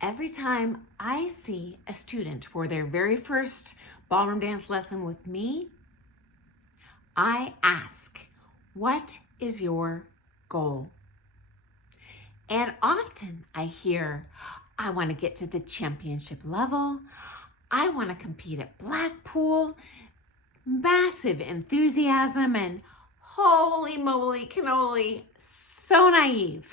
Every time I see a student for their very first ballroom dance lesson with me, I ask, what is your goal? And often I hear, I want to get to the championship level. I want to compete at Blackpool. Massive enthusiasm and holy moly cannoli, so naive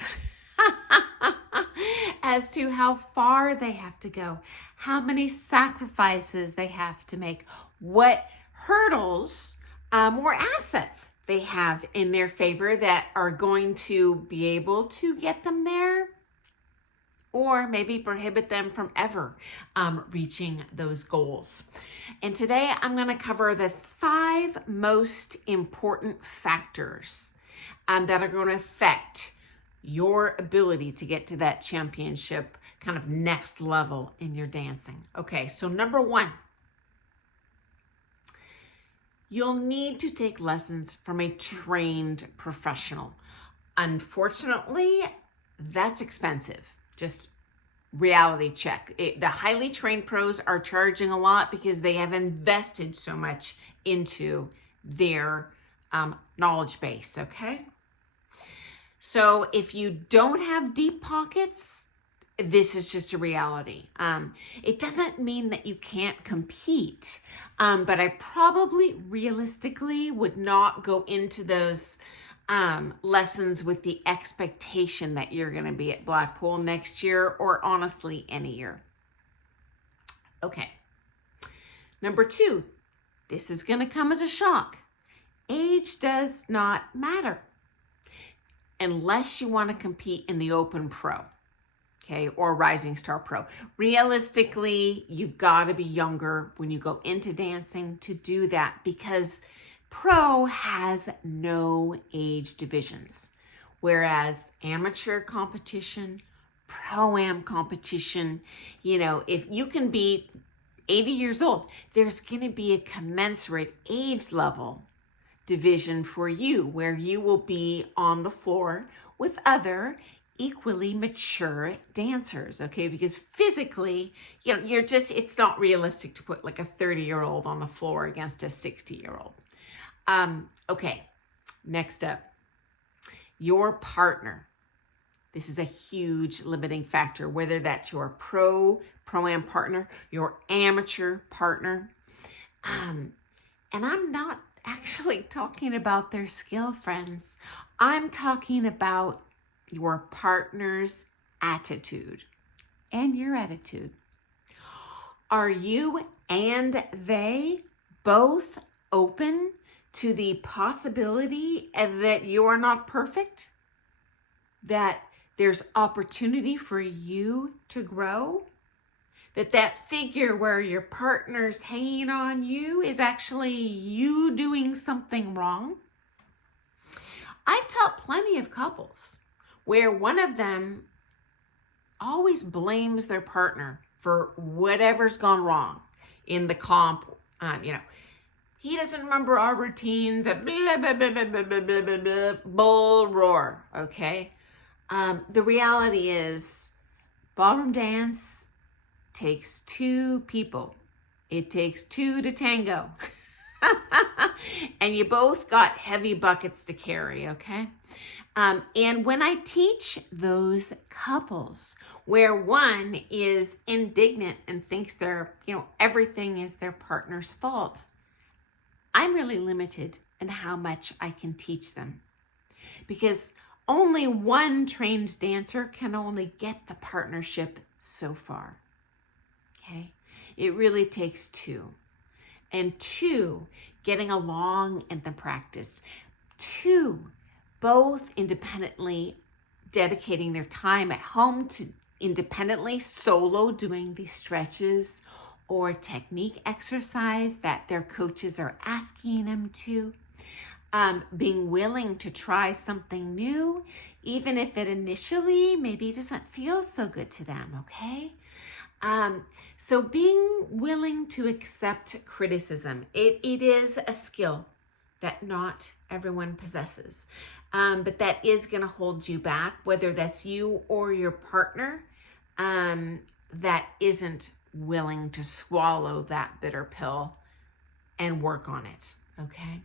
as to how far they have to go, how many sacrifices they have to make, what hurdles or assets they have in their favor that are going to be able to get them there, or maybe prohibit them from ever reaching those goals. And today I'm going to cover the 5 most important factors that are going to affect your ability to get to that championship kind of next level in your dancing. Okay, so number 1, you'll need to take lessons from a trained professional. Unfortunately, that's expensive. Just reality check. The highly trained pros are charging a lot because they have invested so much into their knowledge base, okay? So if you don't have deep pockets, this is just a reality. It doesn't mean that you can't compete, but I probably realistically would not go into those lessons with the expectation that you're going to be at Blackpool next year, or honestly any year. Okay. Number 2, this is going to come as a shock. Age does not matter unless you want to compete in the Open Pro, okay, or Rising Star Pro. Realistically, you've got to be younger when you go into dancing to do that, because Pro has no age divisions, whereas amateur competition, pro-am competition, if you can be 80 years old, there's going to be a commensurate age level division for you, where you will be on the floor with other equally mature dancers, okay? Because physically, it's not realistic to put like a 30-year-old on the floor against a 60-year-old. Okay, next up, your partner. This is a huge limiting factor, whether that's your pro-am partner, your amateur partner. And I'm not actually talking about their skill, friends. I'm talking about your partner's attitude and your attitude. Are you and they both open to the possibility that you are not perfect? That there's opportunity for you to grow? That figure where your partner's hanging on you is actually you doing something wrong? I've taught plenty of couples where one of them always blames their partner for whatever's gone wrong in the comp. He doesn't remember our routines, blah, blah, blah, blah, blah, blah, blah, blah, bull roar, okay? The reality is ballroom dance takes 2 people. It takes 2 to tango. And you both got heavy buckets to carry, okay? And when I teach those couples where one is indignant and thinks everything is their partner's fault, I'm really limited in how much I can teach them, because only one trained dancer can only get the partnership so far, okay? It really takes 2. And 2, getting along in the practice. 2, both independently dedicating their time at home to independently solo doing these stretches or technique exercise that their coaches are asking them to. Being willing to try something new, even if it initially maybe doesn't feel so good to them, okay? So being willing to accept criticism, it is a skill that not everyone possesses, but that is going to hold you back, whether that's you or your partner. that isn't willing to swallow that bitter pill and work on it, okay?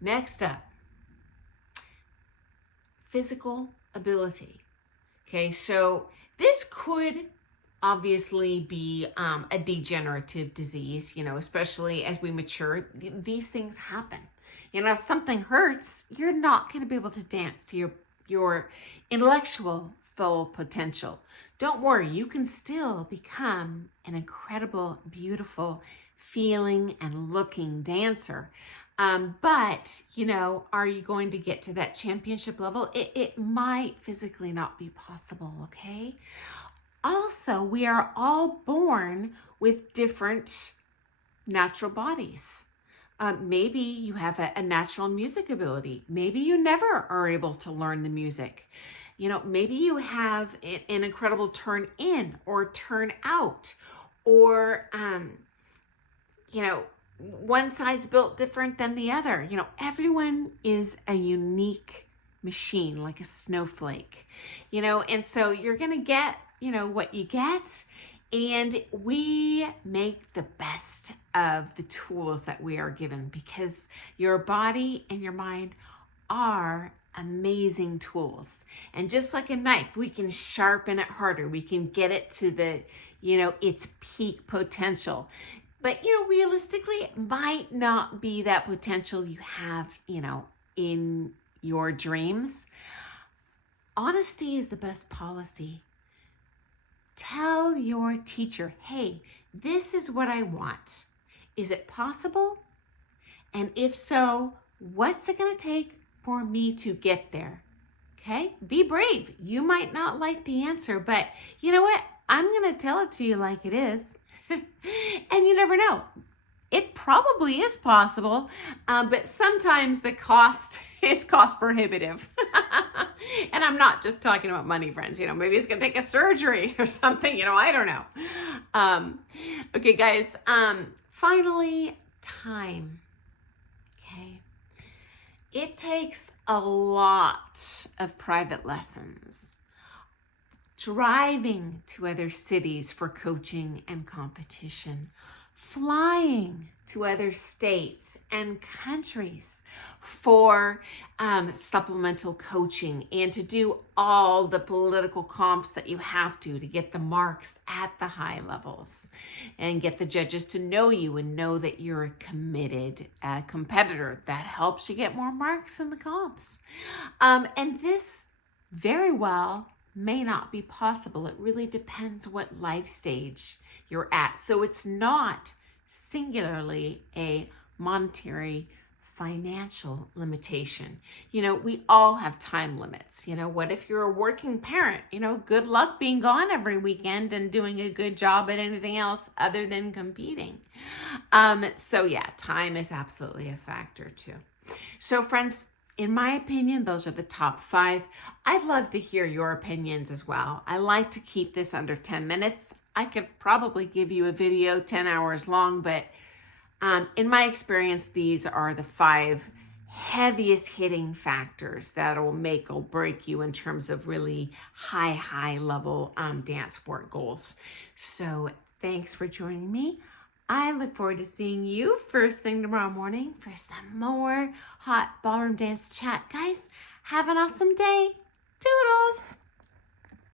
Next up, physical ability. Okay, so this could obviously be a degenerative disease, especially as we mature. These things happen. If something hurts, you're not going to be able to dance to your intellectual full potential. Don't worry, you can still become an incredible, beautiful, feeling and looking dancer. But, are you going to get to that championship level? It might physically not be possible, okay? Also, we are all born with different natural bodies. Maybe you have a natural music ability. Maybe you never are able to learn the music. Maybe you have an incredible turn in or turn out, or, one side's built different than the other. Everyone is a unique machine, like a snowflake, and so you're going to get, what you get. And we make the best of the tools that we are given, because your body and your mind are amazing tools. And just like a knife, we can sharpen it harder. We can get it to the, its peak potential. But, realistically, it might not be that potential you have, in your dreams. Honesty is the best policy. Tell your teacher, hey, this is what I want. Is it possible? And if so, what's it going to take for me to get there? Okay, be brave. You might not like the answer, but you know what? I'm going to tell it to you like it is. And you never know. It probably is possible, but sometimes the cost is cost prohibitive. And I'm not just talking about money, friends. Maybe it's going to take a surgery or something. I don't know. Okay, guys. Finally, time. Okay. It takes a lot of private lessons, driving to other cities for coaching and competition, flying to other states and countries for supplemental coaching, and to do all the political comps that you have to get the marks at the high levels, and get the judges to know you and know that you're a committed competitor. That helps you get more marks in the comps. And this very well may not be possible. It really depends what life stage you're at. So it's not singularly a monetary financial limitation. We all have time limits. What if you're a working parent? Good luck being gone every weekend and doing a good job at anything else other than competing. So yeah, time is absolutely a factor too. So friends, in my opinion, those are the top 5. I'd love to hear your opinions as well. I like to keep this under 10 minutes. I could probably give you a video 10 hours long, but in my experience, these are the 5 heaviest hitting factors that will make or break you in terms of really high level dance sport goals. So thanks for joining me. I look forward to seeing you first thing tomorrow morning for some more hot ballroom dance chat. Guys, have an awesome day. Toodles!